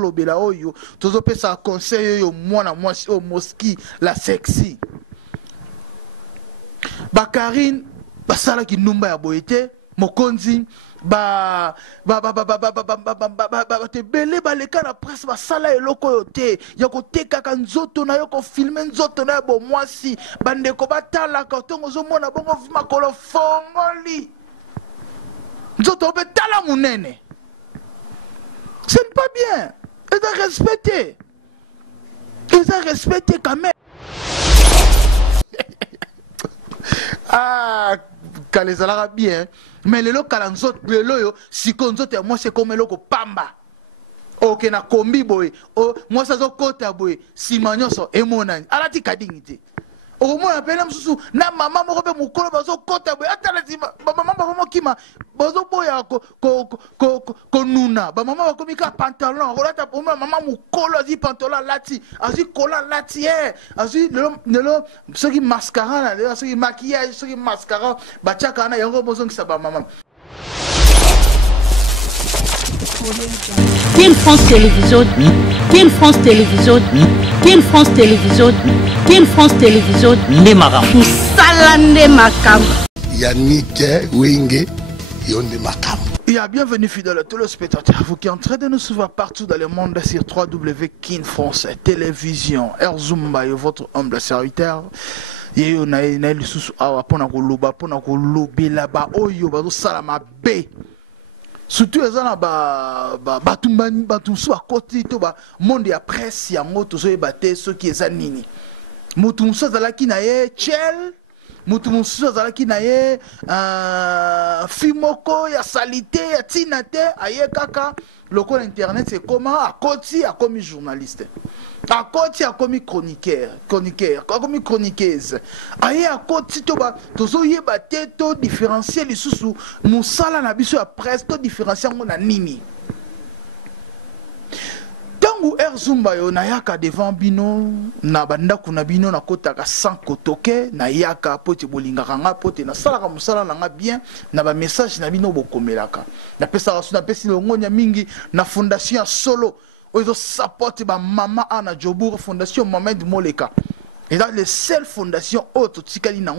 lobela oyo tozo pesa conseil yo mwana mwasi o moski la sexy Bakarine basala ki numba ya boyete mokonzi te bele baleka na presse basala eloko yo te ya kotekaka nzoto na yo kofilme nzoto na yo bo mwasi bandeko batalaka ntongo ozomona bongo makolo fongoli nzoto ope tala munene. Ce n'est pas bien. Ils ont respecté. Ils ont respecté quand même. Ah, quand les alara bien. Mais le local en zot, le loyo, si qu'on zot, moi c'est comme le loco pamba. Ok, na kombi boy. Oh, moi ça zo kota boy. Si manyoso, emonani. Alati kadingite. Au moins appelle msusu na mama moko pe mukolo bazo kota boy atala ti mama mama kima bazo boya ko nuna ba mama bakomi ka pantalon rolata pour mama mukolo azi pantalon lati azi kola lati azi lelo soki mascara na soki maquillage soki mascara ba chaka na yango bozo ngisa ba mama. King France Télévision, King France Télévision, King France Télévision, King France Télévision, Nemaram. Salande Makam. Yannick Wenge, Yonde Makam. Et bienvenue fidèles téléspectateurs, vous qui êtes en train de nous suivre partout dans le monde sur www.King France Télévision. Erzumba, votre humble serviteur. Yeyo na lisusu awa pona ko loba pona ko lobela ba oyo ba salama be. Surtout les gens batumsu à côté to ba monde ya presse ya moto so ebate ceux qui est nini mutumsu za la kinaye chel mutumsu za la kinaye fimoko ya salité ya tinate aye kaka loko internet c'est comment à côté a comme journaliste à côté a comme chroniqueur comme chroniqueuse aye à côté to ba tozo yeba te to différencier les sous musala na biso ya presse to différencier ngona nini tangu Erzumba yo na yaka devant bino na banda kuna bino na kotaka sans kotoke na yaka poti bolinga kanga poti na sala ka musala na nga bien na ba message na bino bokomelaka na pesa rasu na pesi longonya mingi na fondation solo ozo support ba mama ana Jobour fondation Mohamed Moleka. Et dans les seules fondations autres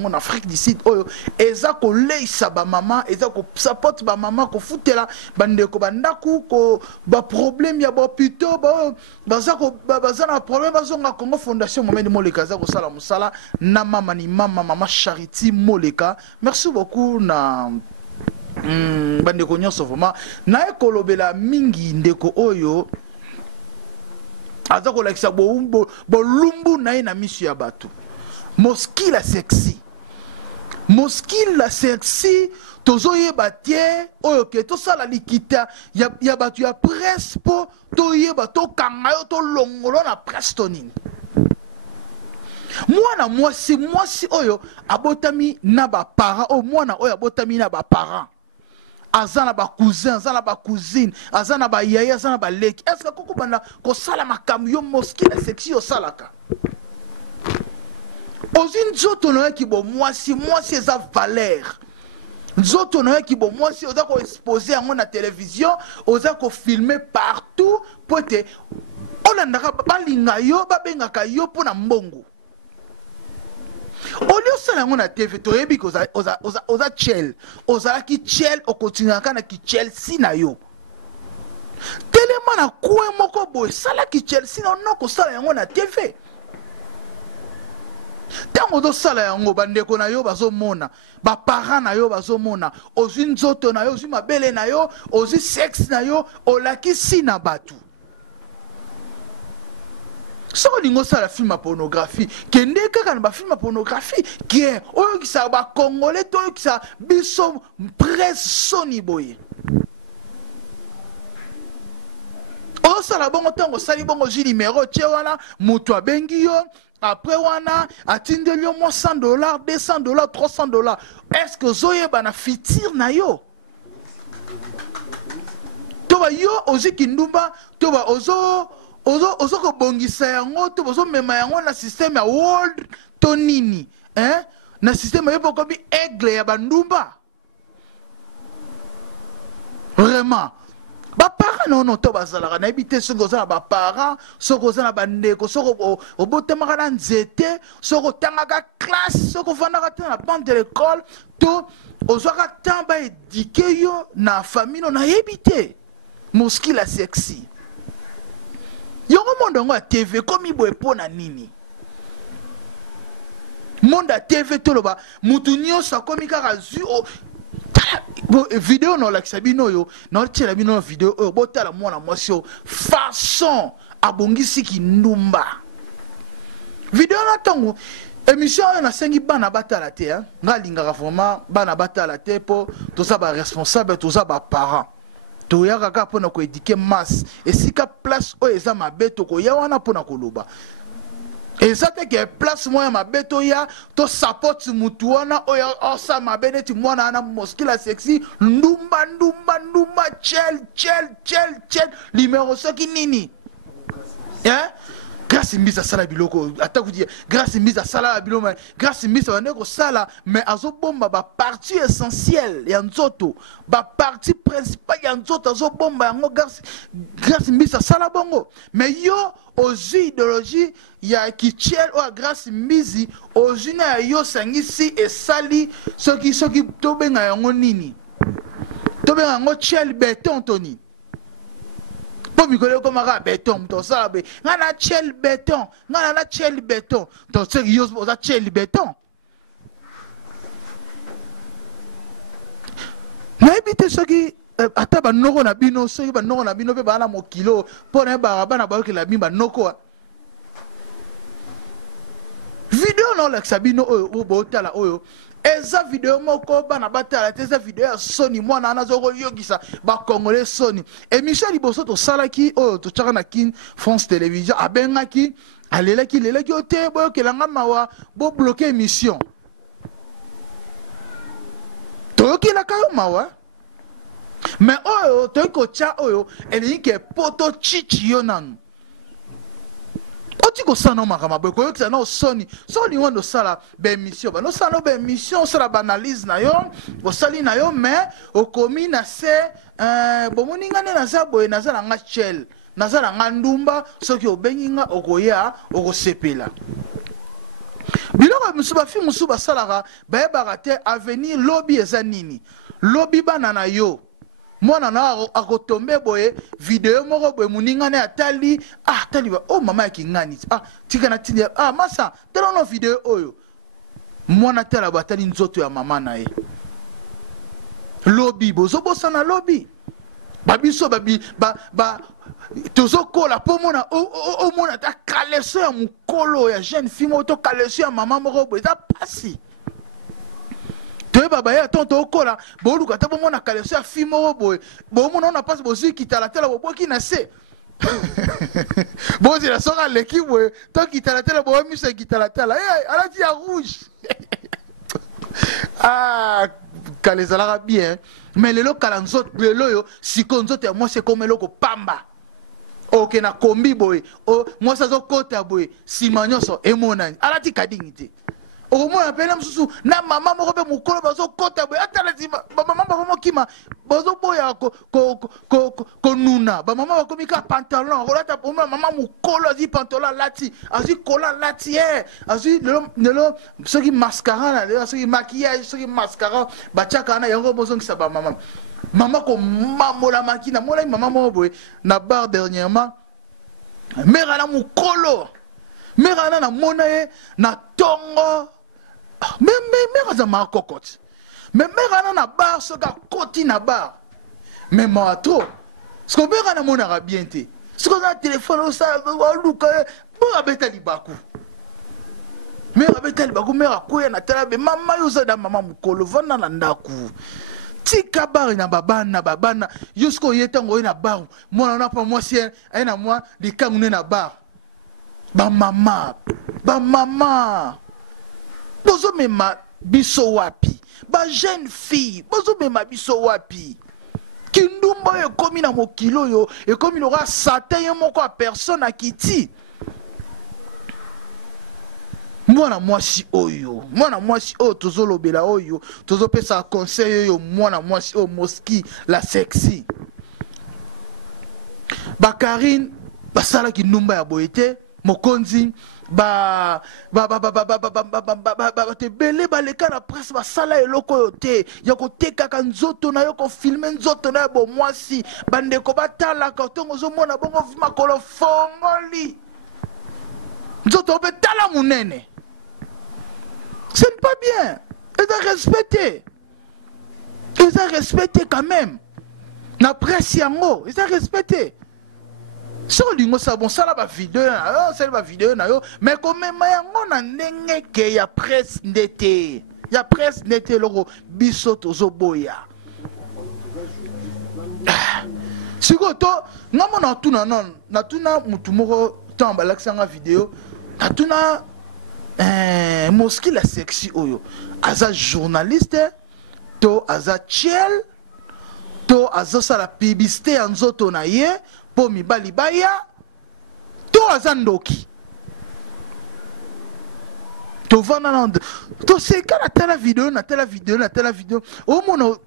en Afrique du Sud, eza ko leisa ba mama, eza ko support ba mama ko futela bande ko bandaku ko ba problème ya ba pito ba baza ko baza na problème bazo nga Congo fondation Mohamed Moleka za ko sala musala na mama ni mama Charity Moleka. Merci beaucoup na bande ko nyonso vraiment na ekolobela mingi ndeko oyo azako lakisa bolumbu na na misu ya batu moski la sexy tozoye batie oyo ke to sala likita ya batu ya presse po toyeba to kangayo to longolo na presse tonini mwana mwasi oyo abotami na ba parents o mwana oyo abotami na ba parents azana ba cousin azana ba cousine azana ba yaya azana ba leki est-ce que koko banda ko sala makambo yo moski la sexy o salaka ozin nzoto na ki bo mwasi eza valeur nzoto na ki bo mwasi oza ko exposer yango na télévision oza ko filmer partout pote olandaka balinga yo babengaka yo pona mbongo. Olio sala ngona TV to yebi ko oza chel ozala ki chel o continue kana ki Chelsea na yo telema na kwe moko boy sala ki Chelsea no ko sala yango na TV tango do sala yango bandeko na yo bazomona ba parents na yo bazomona ozi nzoto na yo ozi mabele na yo ozi sexe na yo olaki si na batu. Si on a la film à pornographie, kende kaka na film à pornographie, qui est oyo ki sa ba congolais to ki sa biso presse soni boye. O sala bongo tango sali bongo ji numéro che wana mutu abengi yo après wana atindeli yo mo $100, $200, $300. Est-ce que zoye bana fitir na yo? Toba yo ozi kindumba toba ozo ko bongisa yango to bozo mema yango na système ya world tonini na système ya boko bi aigle ya bandumba vraiment Ba parents non to bazalaka na ebité soko za ba parents soko za na bandeko soko obotemaka na nzete soko tangaka classe soko vandaka te na bande de l'école to ozwaka temps ba éduquer yo na famille na ebité moski la sexy yongo mondo ngo TV komi boye pona nini monde TV to loba mutu nyonso akomi kaka zu vidéo non lakisa bino yo na tshela bino vidéo oyo botala mwana mwasi yo façon abongisi kindumba vidéo na tongo émission oyo nasengi bana batala te nga lingaka vraiment bana batala te po toza ba responsable toza ba parents toyaka kaka mpona koéduke masse esika place oyo eza mabe tokoya wana mpona koloba eza te ke place moya mabe toya to support mutu wana oyo osa mabe neti mwana ana moski la sexy ndumba chel numéro soki nini grâce mise sala biloko ata kudia grâce mise sala biloko grâce mise bande ko sala mais azobomba ba partie essentielle ya nzoto ba partie principale ya nzoto azobomba yango grâce mise sala bongo mais yo aux idéologies ya kichel ou grâce mise aux na yo sangisi et sali soki tobenga yango nini tobenga yango chel béton toni po mikolo komaka béton to sabe ngana chel béton ngana na chel béton to se yo za chel béton na ebite soki ata banoko na bino soki banoko na bino pe bana mokilo po na bana bayokela bimba noko video no like sabino oyo botala oyo eza video moko bana batala te eza video ya soni mwana ana zo yogisa ba congolais soni émission liboso to salaki oyo to tshaka na kin France Télévision abengaki alelaki ote boyo kelanga mawa bo bloquer émission to kila kayo mawa mais oyo to ko tcha oyo elike poto chichi yo nanu oti ko sana makama boy ko yokisa na soni wando sala be émission ba no sala be émission sala banalise na yo o sali na yo mais o komi na se bomoni ngane na za boy na za nga chel na za nga ndumba soki obengi nga okoya okosepela biloko musuba fi musuba salaka ba yebaka te avenir lobby eza nini lobby bana na yo mwana na akotombe boye video moko boye muningane atali ba oh mama yakingani tika na tindi masa tala no video oyo mwana tala batali nzoto ya mama na ye lobby bozo bosana lobby babiso ba tozo kola po mona o mona ta kaleso ya mukolo ya jeune fille to kaleso ya mama moko boye za pasi to baba ya tonto okola boluka ta bomona kaleso ya fille moko boye bomona ona passe bozi kitala tala boboki na se bozi la soka leki boye to kitala tala bo mi se kitala tala alati ya rouge kalezala bien mais lelo kalanzo lelo yo sikonzo te moi c'est comme loko pamba ok na kombi boye o moi ça zo kota boye simanyoso emonani alati kadingite o mo apela msusu na mama moko be mukolo bazo kota boye atala zima mama moko kima bazo boya ko nuna ba mama bakomi ka pantalon rolata pour mama mukolo azi pantalon lati azi kola lati azi lelo soki mascara na soki maquillage soki mascara ba chaka na yango bozo ngisa ba mama ko mamola makina mola mama mo boye na bar dernièrement mera na mukolo mera na mona ye na tongo mais za ma cocotte mais mera na bar soka koti na bar mais ma trop ce que mera na mona bien te ce que na téléphone au ça luka bo abeta libaku mera abeta libaku mera koya na tala be mama yo za da mama mukolo vana na ndaku tika bar na babana yusko yetango na bar mona na pa mwasi aina mwa likangu na bar ba mama bozo mema biso wapi ba jeune fille bozo mema biso wapi kindumba ekomi na mokilo yo ekomi loka satan moko a personne akiti mwana mwasi oyo tozolobela oyo tozopesa conseil oyo mwana mwasi oyo moski la sexy Bakarine basala ki numba ya boyete mokonzi te belé baleka na presse basala eloko yo te ya kotekaka nzoto na yo kofilme nzoto na yo bo mwasi bandeko batalaka ntongo ozomona bongo makolo fongoli nzoto ope tala munene. Ce n'est pas bien. Ils ont respecté. Ils ont respecté quand même. Na presse yango, ils ont respecté. So lingo sa bon sala ba vidéo na yo, sala ba vidéo na yo, mais comme yango na ndenge ke ya presse ndete. Ya presse ndete loko biso tozoboya. Siko to ngamo na tuna non, na tuna mutu moko tamba laksanga vidéo, na tuna Moski la sexy oyo aza journaliste to aza chiel to aza sala publicité ya nzoto na ye po mibali baya to aza ndoki to vana na to seka na tala vidéo na tala vidéo na tala vidéo o mono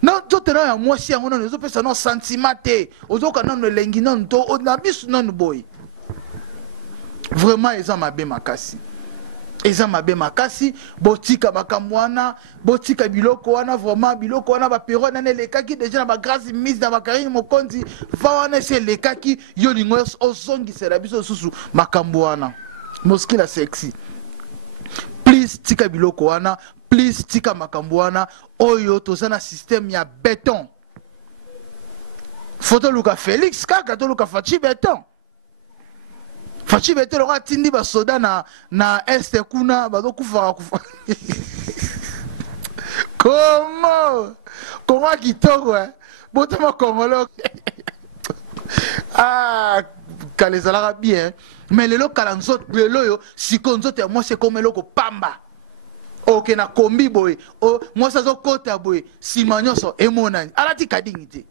na nzoto na ya mwasi yango na ezo pesa no sentiment te ozoka nano elengi nano to na biso nano boy. Vraiment eza mabe makasi. Eza mabe makasi botika makamwana botika biloko wana vraiment biloko wana ba pero na lekaki déjà na ba grâce mise na bakarine mokonzi va wana se lekaki yo lingo ozongi sera biso susu makamwana Moski la sexy. Please tika biloko wana, please tika makamwana oyo tozana système ya béton. Photo Luka Félix kaka to Luka Fachi béton. Fachi bete loka tindi ba soda na este kuna bazo kufa. Comment kitoko botama kongolo. Ah kalezala bien mais lelo kalanzo lelo yo sikonzo te moi c'est comme loko pamba. OK na kombi boy o moi ça zo kota boy simanyoso emonani alati kadingite.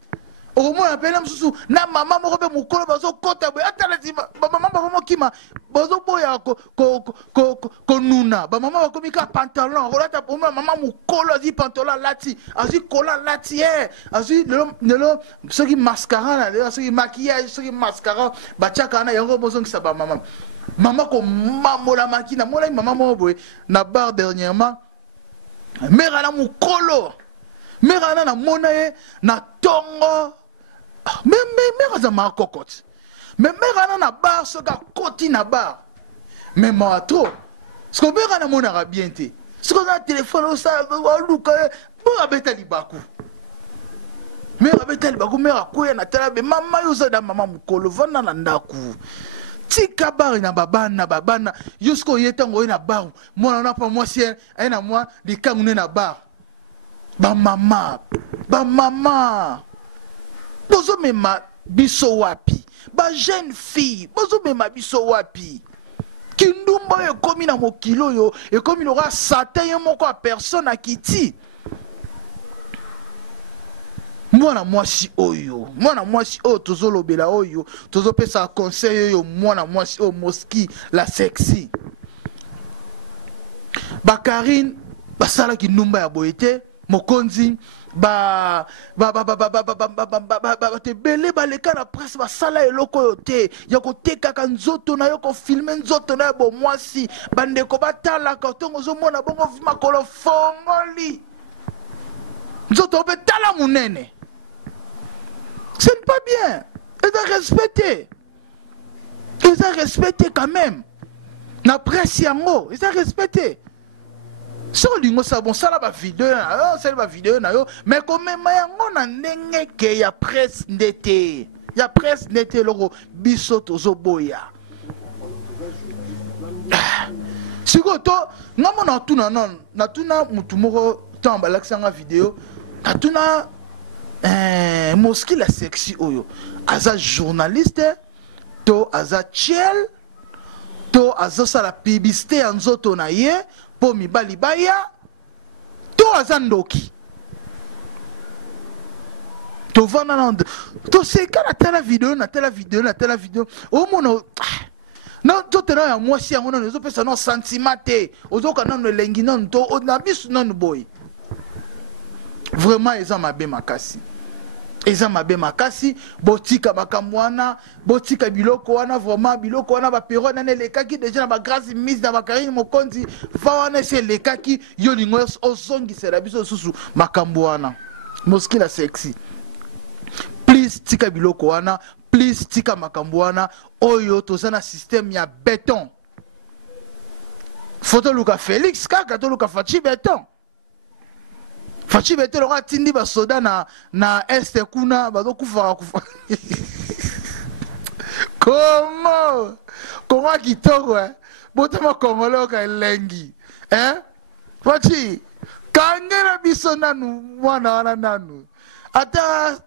Au moins appelé mususu na mama moko be mukolo bazo kota boy atala ti mama moko kima bazo boya ko nuna ba mama ko mika pantalon rolata pour mama mukolo azi pantalon lati azi kola lati azi lelo soki mascara na soki maquillage soki mascara ba chaka na yango bozo ki ba mama ko mamola makina mola mama mo boy na bar dernièrement mera na mukolo mera na mona ye na tongo. Mais ça m'a cocotte. Mais na bar ce gars côté na bar. Mais moi trop. Ce que mera na mon arabien té. Ce que na téléphone ça luka bon abeta libaku. Mera abeta libaku mera ko na tala be mama yo za da mama mukolo vana na ndaku. Tika bar na babana yusko yetango na bar. Moi na pas moi si na moi di kangu na bar. Ba mama bozo mema biso wapi ba jeune fille bozo mema biso wapi kindumba yo komi na mokilo yo e komi lora satan yo moko a personne a kiti mwana mwasi oyo tozolobela oyo tozopesa conseil yo mwana mwasi o Moski la sexy Bakarine basala ki numba ya boyete mokonzi te belé baleka na presse basala eloko yo te ya kotekaka nzoto na yo kofilme nzoto na yo bo mwasi bandeko batalaka ntongo ozomona bongo makolo fongoli nzoto ope tala munene. Ce n'est pas bien. Ils ont respecté. Ils ont respecté quand même. Na presse yango, ils ont respecté. So lingo sa bon sala ba vidéo na yo, sala ba vidéo na yo, mais comme yango na ndenge ke ya presse ndete. Ya presse ndete loko biso tozoboya. Siko to ngamo na tuna non, na tuna mutu moko tamba laksanga vidéo, na tuna Moski la sexy oyo aza journaliste to aza chiel to aza sala publicité ya nzoto na ye po mibali baya to aza ndoki to vana na to seka na tala vidéo o mono na to tena ya mwasi yango na ezo pesa no sentiment te ozoka nano elengi nano to na biso nano boy. Vraiment ils ont mabe makasi. eza mabe makasi botika makambo wana botika biloko wana vraiment biloko wana ba pero nane lekaki déjà na ba grâce mise na bakarine mokonzi va wana se lekaki yo lingo ozongisela biso susu makambo wana moskila sexy please tika biloko wana please tika makambo wana oyo toza na système ya béton photo luka Félix kaka to luka Fachi béton Fachi béton loka tindi ba soda na este kuna bazo kufa Comment kitoko botama kongolo ka elengi Fachi kangela biso nanu mwana wana nanu ata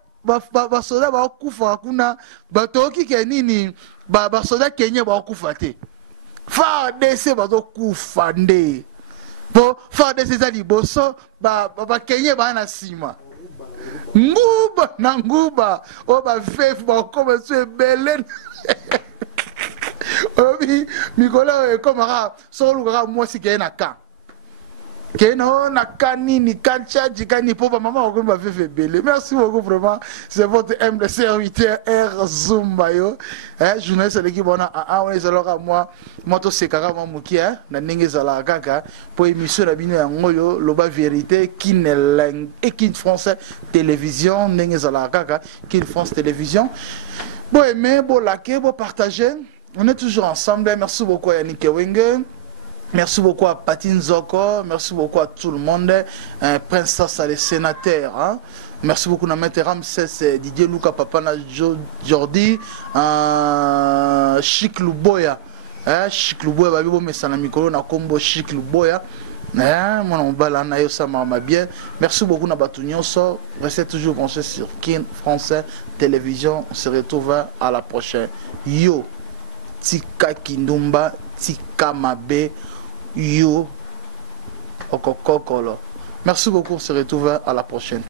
basoda bakufa kuna batoki ke nini basoda Kenya bakufa te FARDC bazokufa nde po FARDC za liboso Kenya bana sima nguba na nguba o ba fefu bakoma so ebele obi mikolo ekomaka so luka mwasi ke na ka Keno na kanini kanchaji kani popa maman on va faire belé. Merci beaucoup vraiment. C'est votre humble serviteur R Zumbayo. Journaliste de l'équipe on a on est alors moi to sekara moi muki na ndenge zala kaka pour émission na bino ya ngoyo loba vérité qui ne langue et qui français télévision ndenge zala kaka qui France télévision. Bon aimer bon liker bon partager. On est toujours ensemble. Merci beaucoup Yannick Wenge. Merci beaucoup à Patine Zoko, merci beaucoup à tout le monde, Princesse, les sénateurs, hein? Merci beaucoup à Maître Ramsès, Didier Luka, Papa Jordi, Chic Luboya, Chic Luboya, Babibo Messana Mikolo, na Combo Chic Luboya, mon balana yo ça m'a bien. Merci beaucoup à Batunyoso, restez toujours branchés sur Kin Français Télévision, on se retrouve à la prochaine. Yo, Tika Kindumba, Tika Mabe. Yo, Okokokolo. Merci beaucoup, on se retrouve à la prochaine.